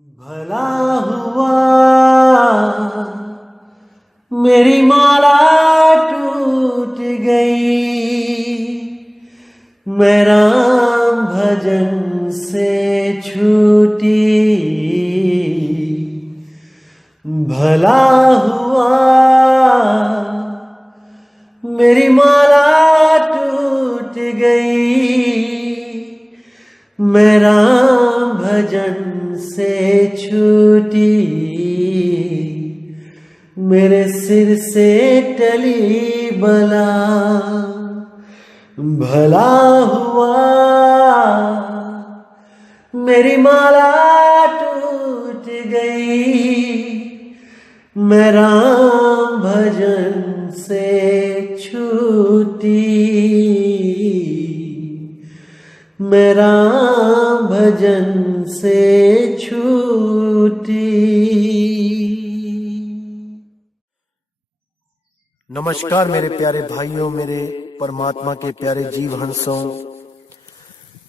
भला हुआ मेरी माला टूट गई, मैं राम भजन से छूटी। भला हुआ मेरी माला टूट गई, मैं राम भजन से छूटी। मेरे सिर से टली बला, भला हुआ मेरी माला टूट गई, मैं राम भजन से छूटी। मैं राम भजन से छूटी। नमस्कार मेरे प्यारे भाइयों, मेरे परमात्मा के प्यारे जीव हंसों।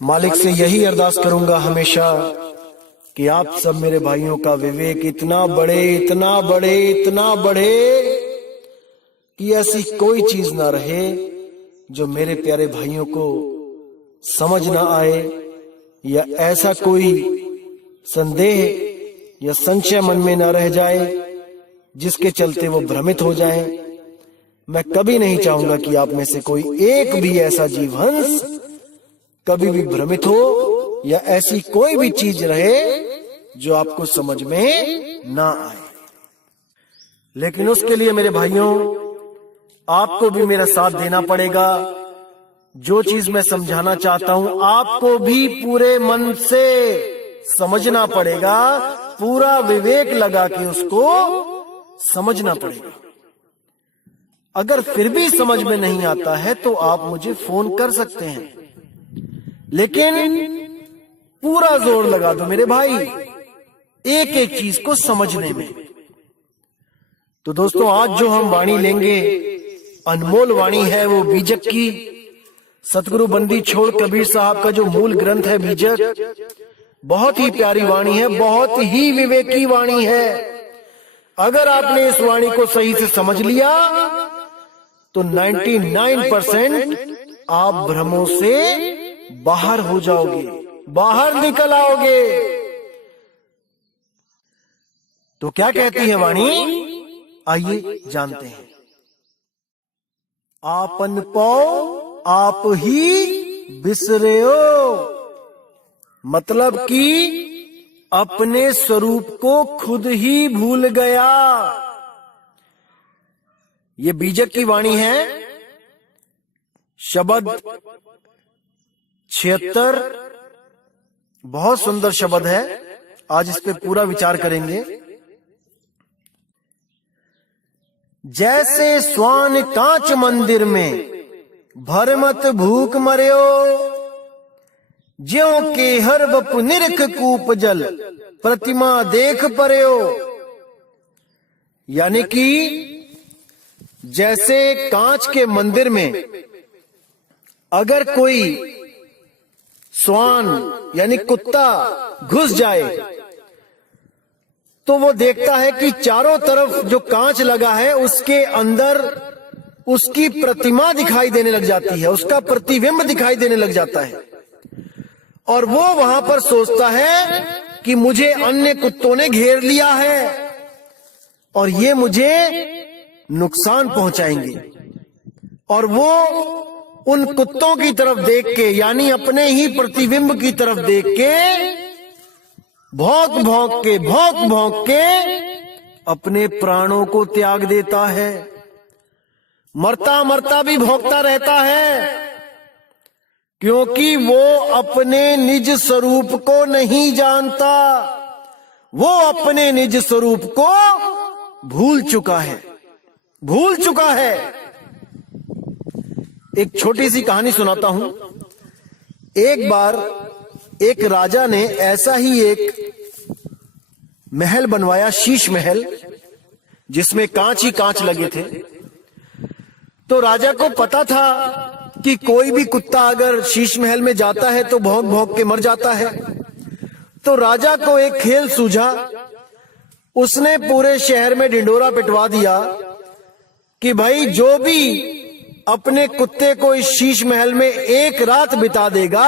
मालिक से यही अरदास करूंगा हमेशा कि आप सब मेरे भाइयों का विवेक इतना बढ़े, इतना बढ़े, इतना बढ़े कि ऐसी कोई चीज ना रहे जो मेरे प्यारे भाइयों को समझ ना आए, या ऐसा कोई संदेह या संशय मन में ना रह जाए जिसके चलते वो भ्रमित हो जाएं। मैं कभी नहीं चाहूंगा कि आप में से कोई एक भी ऐसा जीवहंस कभी भी भ्रमित हो, या ऐसी कोई भी चीज रहे जो आपको समझ में ना आए। लेकिन उसके लिए मेरे भाइयों, आपको भी मेरा साथ देना पड़ेगा। जो चीज मैं समझाना चाहता हूं आपको भी पूरे मन से समझना पड़ेगा, पूरा विवेक लगा के उसको समझना पड़ेगा। अगर फिर भी समझ में नहीं आता है तो आप मुझे फोन कर सकते हैं, लेकिन पूरा जोर लगा दो मेरे भाई एक एक चीज को समझने में। तो दोस्तों, आज जो हम वाणी लेंगे अनमोल वाणी है, वो बीजक की। सतगुरु बंदी छोड़ कबीर साहब का जो मूल ग्रंथ है बीजक, बहुत ही प्यारी वाणी है, बहुत ही विवेकी वाणी है। अगर आपने इस वाणी को सही से समझ लिया तो 99% आप भ्रमों से बाहर हो जाओगे, बाहर निकल आओगे। तो क्या कहती है वाणी, आइए जानते हैं। आपन पाओ आप ही बिसरेओ, मतलब कि अपने स्वरूप को खुद ही भूल गया। ये बीजक की वाणी है। शब्द 76 बहुत सुंदर शब्द है। आज इस पे पूरा विचार करेंगे। जैसे स्वान कांच मंदिर में भरमत भूख मर्यो, ज्यों के हर बपु निरख कूप जल प्रतिमा देख पर्यो। यानी कि जैसे कांच के मंदिर में अगर कोई स्वान यानी कुत्ता घुस जाए तो वो देखता है कि चारों तरफ जो कांच लगा है उसके अंदर उसकी प्रतिमा दिखाई देने लग जाती है, उसका प्रतिबिंब दिखाई देने लग जाता है, और वो वहां पर सोचता है कि मुझे अन्य कुत्तों ने घेर लिया है और ये मुझे नुकसान पहुंचाएंगे। और वो उन कुत्तों की तरफ देख के, यानी अपने ही प्रतिबिंब की तरफ देख के भौंक भौंक के अपने प्राणों को त्याग देता है। मरता मरता भी भौंकता रहता है, क्योंकि वो अपने निज स्वरूप को नहीं जानता, वो अपने निज स्वरूप को भूल चुका है, भूल चुका है। एक छोटी सी कहानी सुनाता हूं। एक बार एक राजा ने ऐसा ही एक महल बनवाया, शीश महल, जिसमें कांच ही कांच लगे थे। तो राजा को पता था कि कोई भी कुत्ता अगर शीश महल में जाता है तो भौंक भौंक के मर जाता है। तो राजा को एक खेल सूझा। उसने पूरे शहर में ढिंढोरा पिटवा दिया कि भाई जो भी अपने कुत्ते को इस शीश महल में एक रात बिता देगा,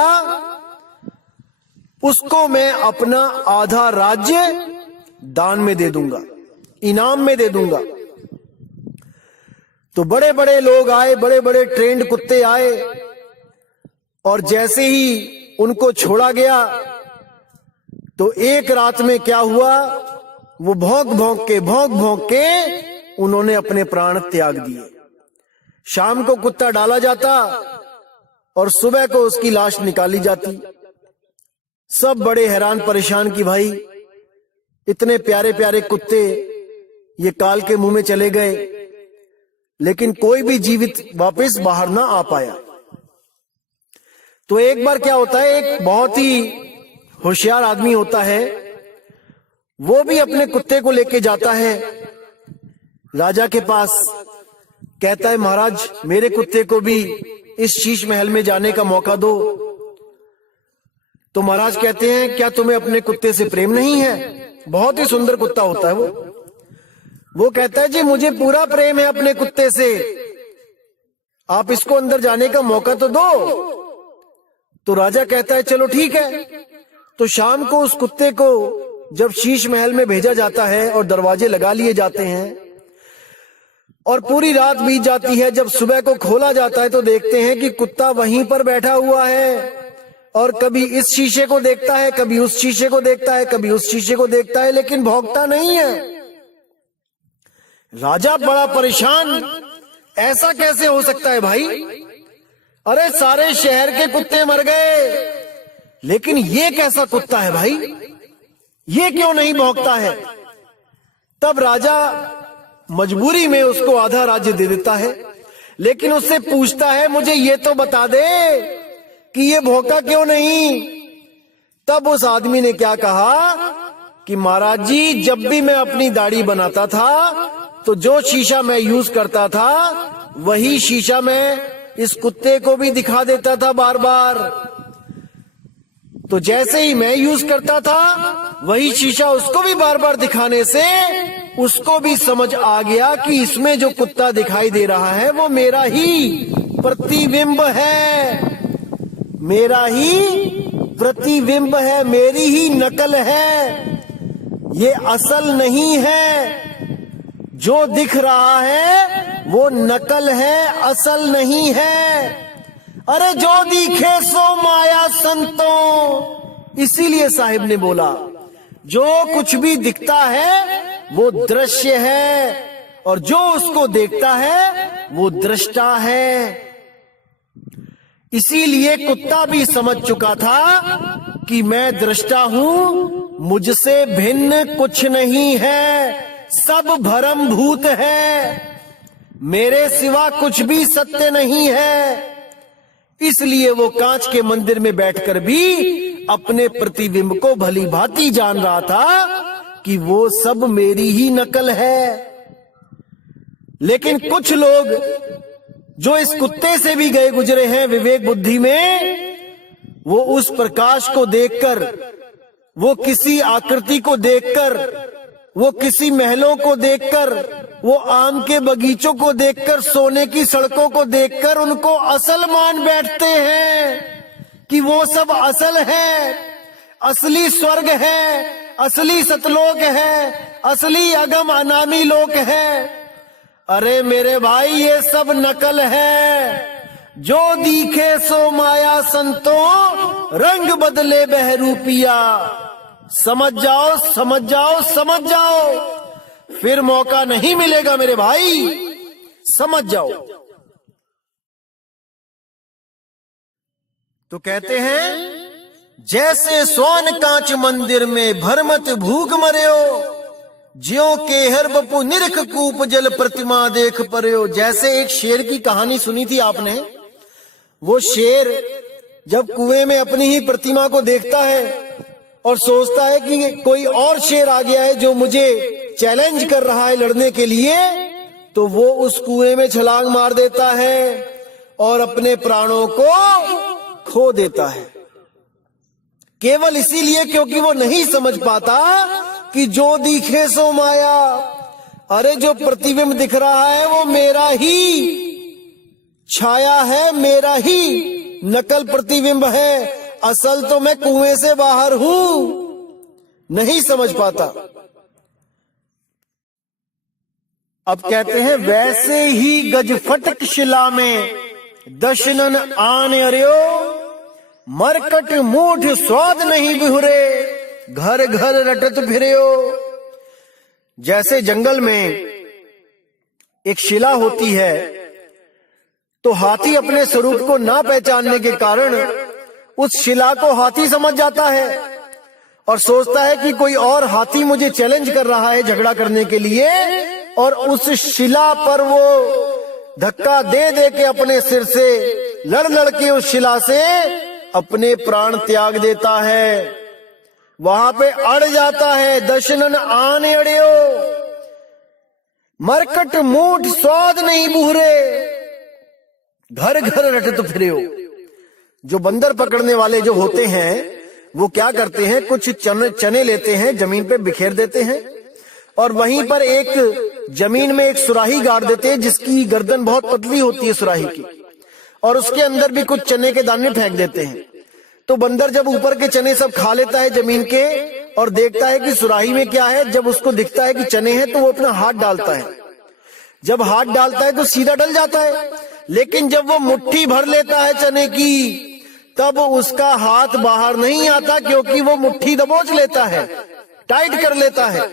उसको मैं अपना आधा राज्य दान में दे दूंगा, इनाम में दे दूंगा। तो बड़े बड़े लोग आए, बड़े बड़े ट्रेंड कुत्ते आए, और जैसे ही उनको छोड़ा गया तो एक रात में क्या हुआ, वो भौंक भौंक के उन्होंने अपने प्राण त्याग दिए। शाम को कुत्ता डाला जाता और सुबह को उसकी लाश निकाली जाती। सब बड़े हैरान परेशान कि भाई इतने प्यारे प्यारे कुत्ते ये काल के मुंह में चले गए, लेकिन कोई भी जीवित वापस बाहर ना आ पाया। तो एक बार क्या होता है, एक बहुत ही होशियार आदमी होता है, वो भी अपने कुत्ते को लेके जाता है राजा के पास। कहता है महाराज मेरे कुत्ते को भी इस शीश महल में जाने का मौका दो। तो महाराज कहते हैं क्या तुम्हें अपने कुत्ते से प्रेम नहीं है? बहुत ही सुंदर कुत्ता होता है वो कहता है जी मुझे पूरा प्रेम है अपने कुत्ते से, आप इसको अंदर जाने का मौका तो दो। तो राजा कहता है चलो ठीक है। तो शाम को उस कुत्ते को जब शीश महल में भेजा जाता है और दरवाजे लगा लिए जाते हैं और पूरी रात बीत जाती है, जब सुबह को खोला जाता है तो देखते हैं कि कुत्ता वहीं पर बैठा हुआ है और कभी इस शीशे को देखता है, कभी उस शीशे को देखता है, कभी उस शीशे को देखता है, लेकिन भौंकता नहीं है। राजा बड़ा परेशान, ऐसा कैसे हो सकता है भाई? अरे सारे शहर के कुत्ते मर गए, लेकिन ये कैसा कुत्ता है भाई, ये क्यों नहीं भौंकता है? तब राजा मजबूरी में उसको आधा राज्य दे देता है, लेकिन उससे पूछता है मुझे ये तो बता दे कि ये भौंका क्यों नहीं? तब उस आदमी ने क्या कहा कि महाराज जी जब भी मैं अपनी दाढ़ी बनाता था तो जो शीशा मैं यूज करता था वही शीशा मैं इस कुत्ते को भी दिखा देता था बार बार। तो जैसे ही मैं यूज करता था वही शीशा उसको भी बार बार दिखाने से उसको भी समझ आ गया कि इसमें जो कुत्ता दिखाई दे रहा है वो मेरा ही प्रतिबिंब है, मेरा ही प्रतिबिंब है, मेरी ही नकल है, ये असल नहीं है। जो दिख रहा है वो नकल है, असल नहीं है। अरे जो दिखे सो माया संतों, इसीलिए साहिब ने बोला जो कुछ भी दिखता है वो दृश्य है और जो उसको देखता है वो दृष्टा है। इसीलिए कुत्ता भी समझ चुका था कि मैं दृष्टा हूं, मुझसे भिन्न कुछ नहीं है, सब भ्रम भूत है, मेरे सिवा कुछ भी सत्य नहीं है। इसलिए वो कांच के मंदिर में बैठकर भी अपने प्रतिबिंब को भली भांति जान रहा था कि वो सब मेरी ही नकल है। लेकिन कुछ लोग जो इस कुत्ते से भी गए गुजरे हैं विवेक बुद्धि में, वो उस प्रकाश को देखकर, वो किसी आकृति को देखकर, वो किसी महलों को देखकर, वो आम के बगीचों को देखकर, सोने की सड़कों को देखकर उनको असल मान बैठते हैं कि वो सब असल है, असली स्वर्ग है, असली सतलोक है, असली अगम अनामी लोक है। अरे मेरे भाई ये सब नकल है। जो दिखे सो माया संतों, रंग बदले बहरूपिया। समझ जाओ, समझ जाओ, समझ जाओ, फिर मौका नहीं मिलेगा मेरे भाई, समझ जाओ। तो कहते हैं जैसे सोन कांच मंदिर में भरमत भूख मर्यो, ज्यों के हर बपु निरख कूप जल प्रतिमा देख पर्यो। जैसे एक शेर की कहानी सुनी थी आपने, वो शेर जब कुएं में अपनी ही प्रतिमा को देखता है और सोचता है कि कोई और शेर आ गया है जो मुझे चैलेंज कर रहा है लड़ने के लिए, तो वो उस कुएं में छलांग मार देता है और अपने प्राणों को खो देता है। केवल इसीलिए क्योंकि वो नहीं समझ पाता कि जो दिखे सो माया। अरे जो प्रतिबिंब दिख रहा है वो मेरा ही छाया है, मेरा ही नकल प्रतिबिंब है, असल तो मैं कुएं से बाहर हूं। नहीं समझ पाता। अब कहते हैं वैसे ही गजफटक शिला में दशनन आन अरियो, मरकट मूठ स्वाद नहीं बिहुरे, घर घर रटत फिरियो। जैसे जंगल में एक शिला होती है तो हाथी अपने स्वरूप को ना पहचानने के कारण उस शिला को हाथी समझ जाता है और सोचता है कि कोई और हाथी मुझे चैलेंज कर रहा है झगड़ा करने के लिए, और उस शिला पर वो धक्का दे दे के अपने सिर से लड़ लड़ के उस शिला से अपने प्राण त्याग देता है, वहां पे अड़ जाता है। दशनन आने अड़ियो, मरकट मूठ स्वाद नहीं बूहरे, घर घर रटत फिरियो। जो बंदर पकड़ने वाले जो होते हैं वो क्या करते हैं, कुछ चने लेते हैं, जमीन पे बिखेर देते हैं और वहीं पर एक जमीन में एक सुराही गाड़ देते हैं जिसकी गर्दन बहुत पतली होती है सुराही की, और उसके अंदर भी कुछ चने के दाने फेंक देते हैं। तो बंदर जब ऊपर के चने सब खा लेता है जमीन के और देखता है कि सुराही में क्या है, जब उसको दिखता है कि चने हैं तो वो अपना हाथ डालता है। जब हाथ डालता है तो सीधा डल जाता है, लेकिन जब वो मुट्ठी भर लेता है चने की तब उसका हाथ बाहर नहीं आता, क्योंकि वो मुट्ठी दबोच लेता है, टाइट कर लेता है।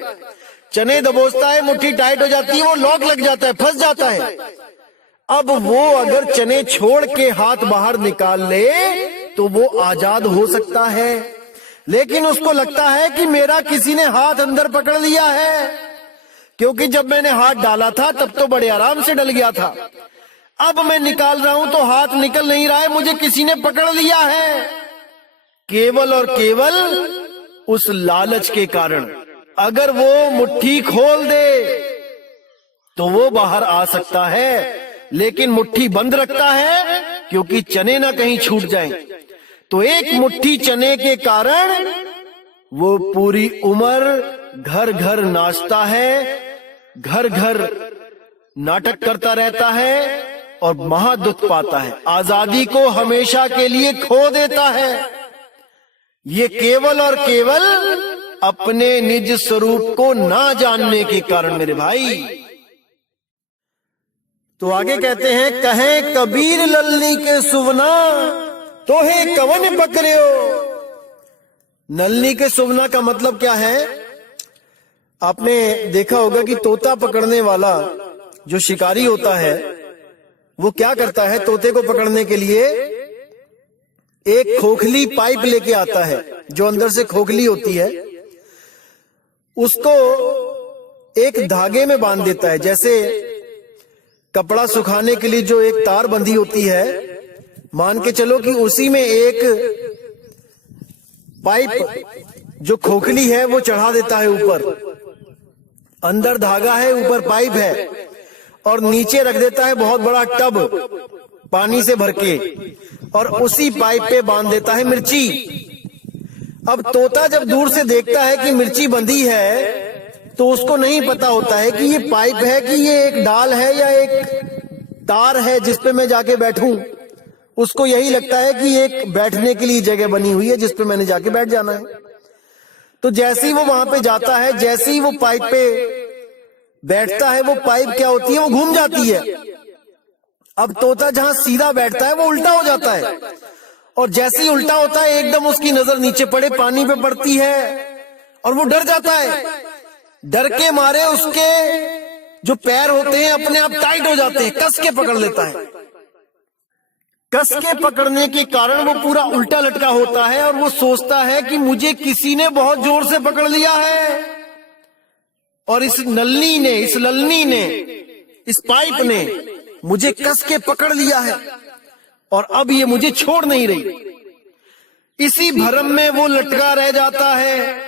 चने दबोचता है, मुट्ठी टाइट हो जाती है, वो लॉक लग जाता है, फंस जाता है। अब वो अगर चने छोड़ के हाथ बाहर निकाल ले तो वो आजाद हो सकता है, लेकिन उसको लगता है कि मेरा किसी ने हाथ अंदर पकड़ लिया है, क्योंकि जब मैंने हाथ डाला था तब तो बड़े आराम से डल गया था, अब मैं निकाल रहा हूं तो हाथ निकल नहीं रहा है, मुझे किसी ने पकड़ लिया है। केवल और केवल उस लालच के कारण। अगर वो मुट्ठी खोल दे तो वो बाहर आ सकता है, लेकिन मुट्ठी बंद रखता है क्योंकि चने ना कहीं छूट जाएं। तो एक मुट्ठी चने के कारण वो पूरी उम्र घर घर नाचता है, घर घर नाटक करता रहता है और महादुख पाता है, आजादी को हमेशा के लिए खो देता है। ये केवल और केवल अपने निज स्वरूप को ना जानने के कारण मेरे भाई। तो आगे कहते हैं, कहे कबीर ललनी के सुवना तोहे कवन पकड़ियो। नलनी के सुवना का मतलब क्या है? आपने देखा होगा कि तोता पकड़ने वाला जो शिकारी होता है वो क्या करता है, तोते को पकड़ने के लिए एक खोखली पाइप लेके आता है, जो अंदर से खोखली होती है, उसको एक धागे में बांध देता है। जैसे कपड़ा सुखाने के लिए जो एक तार बंधी होती है, मान के चलो कि उसी में एक पाइप जो खोखली है वो चढ़ा देता है ऊपर, अंदर धागा है, ऊपर पाइप है, और नीचे रख देता है बहुत बड़ा टब पानी से भर के, और उसी पाइप पे बांध देता है मिर्ची। अब तोता जब दूर से देखता है कि मिर्ची बंधी है तो उसको नहीं पता होता है कि ये पाइप है कि ये एक डाल है या एक तार है जिस पे मैं जाके बैठूं। उसको यही लगता है कि एक बैठने के लिए जगह बनी हुई है जिस पे मैंने जाके बैठ जाना है। तो जैसे ही वो वहां पे जाता है, जैसे ही वो पाइप पे बैठता है, वो पाइप क्या होती है, वो घूम जाती है। अब तोता जहां सीधा बैठता है वो उल्टा हो जाता है, और जैसे ही उल्टा होता है एकदम उसकी नजर नीचे पड़े पानी पे पड़ती है और वो डर जाता है। डर के मारे उसके जो पैर होते हैं अपने आप टाइट हो जाते हैं, कस के पकड़ लेता है। कस के पकड़ने के कारण वो पूरा उल्टा लटका होता है और वो सोचता है कि मुझे किसी ने बहुत जोर से पकड़ लिया है, और इस ललनी ने इस पाइप ने मुझे कस के पकड़ लिया है और अब ये मुझे छोड़ नहीं रही। इसी भ्रम में वो लटका रह जाता है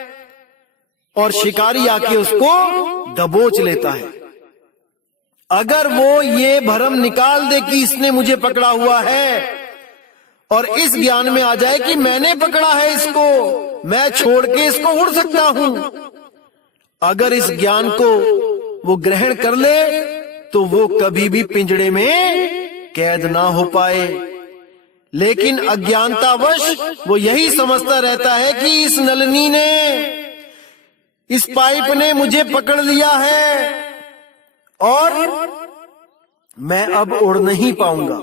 और शिकारी आके उसको दबोच लेता है। अगर वो ये भ्रम निकाल दे कि इसने मुझे पकड़ा हुआ है और इस ज्ञान में आ जाए कि मैंने पकड़ा है इसको, मैं छोड़ के इसको उड़ सकता हूं। अगर इस ज्ञान को वो ग्रहण कर ले तो वो कभी भी पिंजड़े में कैद ना हो पाए। लेकिन अज्ञानतावश वो यही समझता रहता है कि इस नलनी ने, इस पाइप ने मुझे पकड़ लिया है और मैं अब उड़ नहीं पाऊंगा।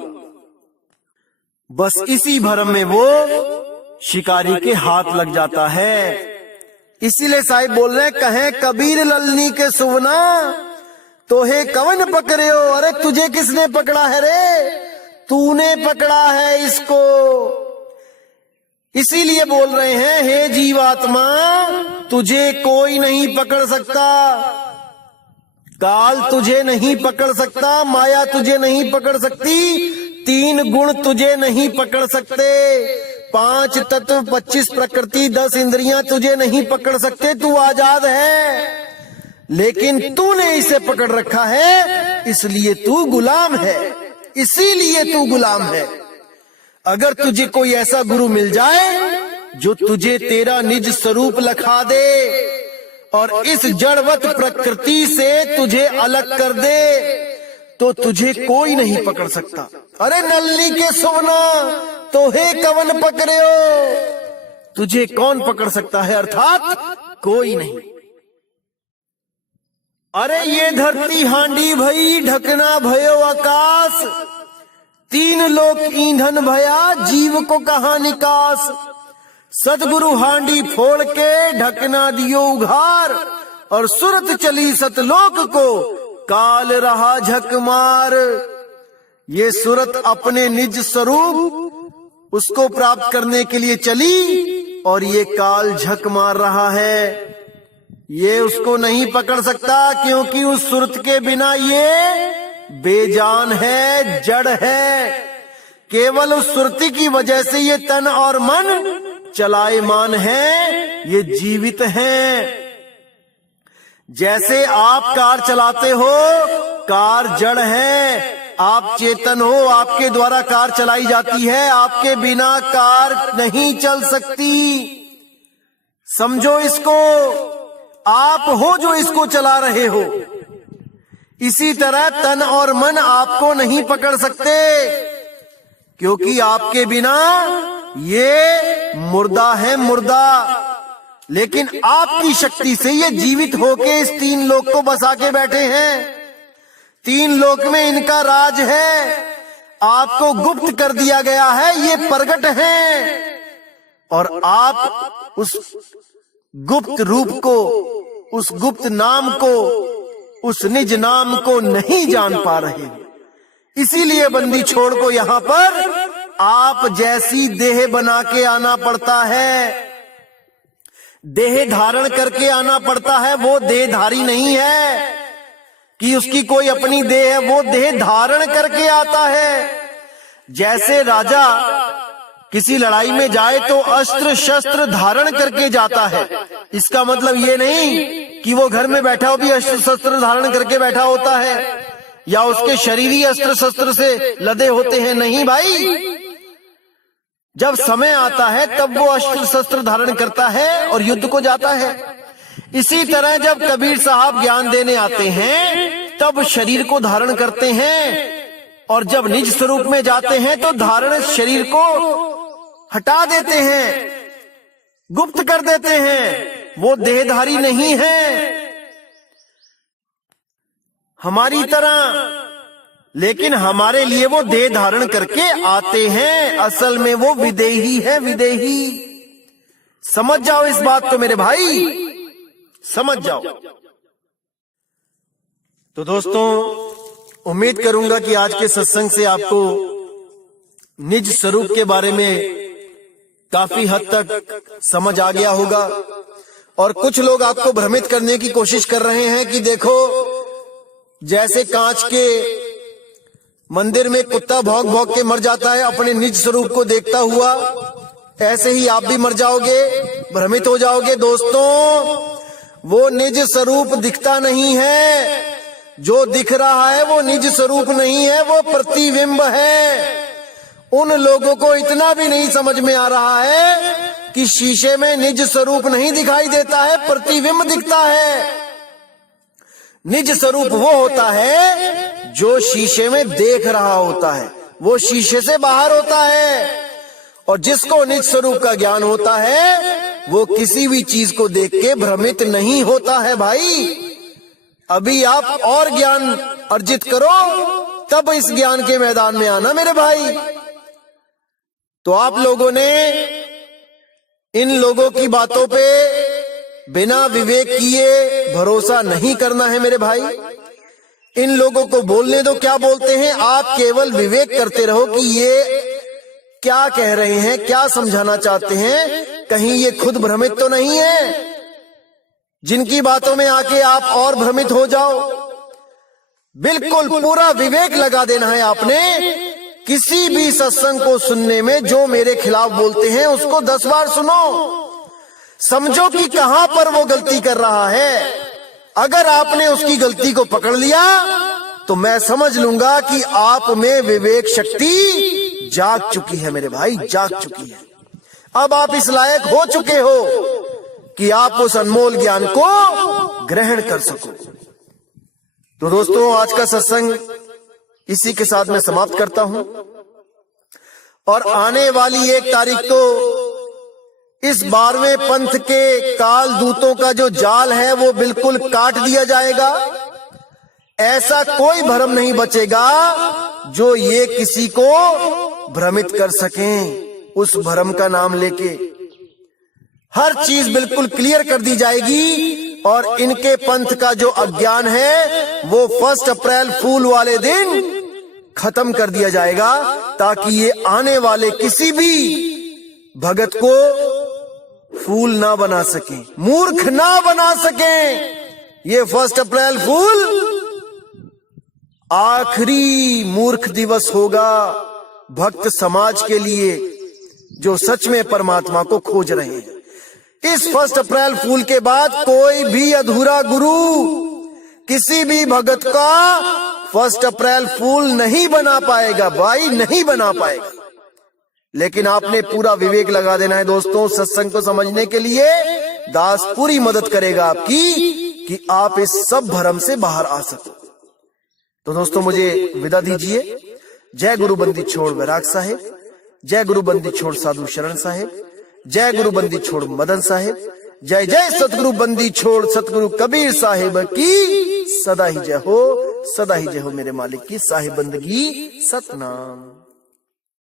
बस इसी भ्रम में वो शिकारी के हाथ लग जाता है। इसीलिए साहिब बोल रहे हैं, कहें कबीर ललनी के सुवना तो हे कवन पकड़े हो। अरे तुझे किसने पकड़ा है रे, तूने पकड़ा है इसको। इसीलिए बोल रहे हैं, हे जीवात्मा तुझे कोई नहीं पकड़ सकता, काल तुझे नहीं पकड़ सकता, माया तुझे नहीं पकड़ सकती, 3 गुण तुझे नहीं पकड़ सकते, 5 तत्व, 25 प्रकृति, 10 इंद्रियां तुझे नहीं पकड़ सकते। तू आजाद है, लेकिन तूने इसे पकड़ रखा है, इसलिए तू गुलाम है, इसीलिए तू गुलाम है। अगर तुझे कोई ऐसा गुरु मिल जाए जो तुझे तेरा निज स्वरूप लखा दे और इस जड़वत प्रकृति से तुझे अलग कर दे, तो तुझे कोई नहीं पकड़ सकता। अरे नलनी के सोना तो हे कवन पकड़े हो, तुझे कौन पकड़ सकता है, अर्थात कोई नहीं। अरे ये धरती हांडी भई, ढकना भयो आकाश, 3 लोक ईंधन भया, जीव को कहा निकास। सतगुरु हांडी फोड़ के ढकना दियो उघार, और सुरत चली सतलोक को काल रहा झक मार। ये सुरत अपने निज स्वरूप उसको प्राप्त करने के लिए चली और ये काल झक मार रहा है। ये उसको नहीं पकड़ सकता, क्योंकि उस सुरत के बिना ये बेजान है, जड़ है। केवल उस सुरती की वजह से ये तन और मन चलायमान है, ये जीवित हैं। जैसे आप कार चलाते हो, कार जड़ है, आप चेतन हो, आपके द्वारा कार चलाई जाती है, आपके बिना कार नहीं चल सकती। समझो इसको, आप हो जो इसको चला रहे हो। इसी तरह तन और मन आपको नहीं पकड़ सकते, क्योंकि आपके बिना ये मुर्दा है, मुर्दा। लेकिन आपकी शक्ति से ये जीवित होके इस 3 लोक को बसा के बैठे हैं। 3 लोक में इनका राज है, आपको गुप्त कर दिया गया है, ये प्रगट हैं, और आप उस गुप्त रूप को, उस गुप्त नाम को, उस निज नाम को नहीं जान पा रहे। इसीलिए बंदी छोड़ को यहाँ पर आप जैसी देह बना के आना पड़ता है, देह धारण करके आना पड़ता है। वो देहधारी नहीं है कि उसकी कोई अपनी देह है, वो देह धारण करके आता है। जैसे राजा किसी लड़ाई में जाए तो अस्त्र शस्त्र धारण करके जाता है। इसका मतलब ये नहीं कि वो घर में बैठा हो भी अस्त्र शस्त्र धारण करके बैठा होता है, या उसके शरीर ही अस्त्र शस्त्र से लदे होते हैं। नहीं भाई, जब समय आता है तब वो अस्त्र शस्त्र धारण करता है और युद्ध को जाता है। इसी तरह जब कबीर साहब ज्ञान देने आते हैं तब शरीर को धारण करते हैं, और जब निज स्वरूप में जाते हैं तो धारण शरीर को हटा देते हैं, गुप्त कर देते हैं। वो देहधारी नहीं है हमारी तरह, लेकिन हमारे लिए वो देह धारण करके आते हैं। असल में वो विदेही है, विदेही। समझ जाओ इस बात को मेरे भाई, समझ जाओ। तो दोस्तों, उम्मीद करूंगा कि आज के सत्संग से आपको निज स्वरूप के बारे में काफी हद तक समझ आ गया होगा। और कुछ लोग आपको भ्रमित करने की कोशिश कर रहे हैं कि देखो, जैसे कांच के मंदिर में कुत्ता भौंक भौंक के मर जाता है अपने निज स्वरूप को देखता हुआ, ऐसे ही आप भी मर जाओगे, भ्रमित हो जाओगे। दोस्तों, वो निज स्वरूप दिखता नहीं है, जो दिख रहा है वो निज स्वरूप नहीं है, वो प्रतिबिंब है। उन लोगों को इतना भी नहीं समझ में आ रहा है कि शीशे में निज स्वरूप नहीं दिखाई देता है, प्रतिबिंब दिखता है। निज स्वरूप वो होता है जो शीशे में देख रहा होता है, वो शीशे से बाहर होता है। और जिसको निज स्वरूप का ज्ञान होता है वो किसी भी चीज को देख के भ्रमित नहीं होता है। भाई अभी आप और ज्ञान अर्जित करो, तब इस ज्ञान के मैदान में आना मेरे भाई। तो आप लोगों ने इन लोगों की बातों पे बिना विवेक किए भरोसा नहीं करना है मेरे भाई। इन लोगों को बोलने दो क्या बोलते हैं, आप केवल विवेक करते रहो कि ये क्या कह रहे हैं, क्या समझाना चाहते हैं, कहीं ये खुद भ्रमित तो नहीं है जिनकी बातों में आके आप और भ्रमित हो जाओ। बिल्कुल पूरा विवेक लगा देना है आपने। किसी भी सत्संग को सुनने में जो मेरे खिलाफ बोलते हैं उसको 10 बार सुनो, समझो कि कहां पर वो गलती कर रहा है। अगर आपने उसकी गलती को पकड़ लिया तो मैं समझ लूंगा कि आप में विवेक शक्ति जाग चुकी है मेरे भाई, जाग चुकी है। अब आप इस लायक हो चुके हो कि आप उस अनमोल ज्ञान को ग्रहण कर सको। तो दोस्तों आज का सत्संग इसी के साथ मैं समाप्त करता हूं। और आने वाली 1 तारीख को इस 12वें पंथ के काल दूतों का जो जाल है वो बिल्कुल काट दिया जाएगा। ऐसा कोई भ्रम नहीं बचेगा जो ये किसी को भ्रमित कर सकें। उस भ्रम का नाम लेके हर चीज बिल्कुल क्लियर कर दी जाएगी। और इनके पंथ का जो अज्ञान है वो 1 अप्रैल फूल वाले दिन खत्म कर दिया जाएगा, ताकि ये आने वाले किसी भी भगत को फूल ना बना सके, मूर्ख ना बना सके। ये 1 अप्रैल फूल आखिरी मूर्ख दिवस होगा भक्त समाज के लिए जो सच में परमात्मा को खोज रहे हैं। इस 1 अप्रैल फूल के बाद कोई भी अधूरा गुरु किसी भी भगत का 1 अप्रैल फूल नहीं बना पाएगा भाई, नहीं बना पाएगा। लेकिन आपने पूरा विवेक लगा देना है दोस्तों सत्संग को समझने के लिए। दास पूरी मदद करेगा आपकी कि आप इस सब भ्रम से बाहर आ सको। तो दोस्तों मुझे विदा दीजिए। जय गुरु बंदी छोड़ वैराग साहेब, जय गुरु बंदी छोड़ साधु शरण साहेब, जय गुरु बंदी छोड़ मदन साहेब, जय जय सतगुरु बंदी छोड़ सतगुरु कबीर साहेब की सदा ही जय हो, सदा ही जय हो मेरे मालिक की साहिब बंदगी सतनाम।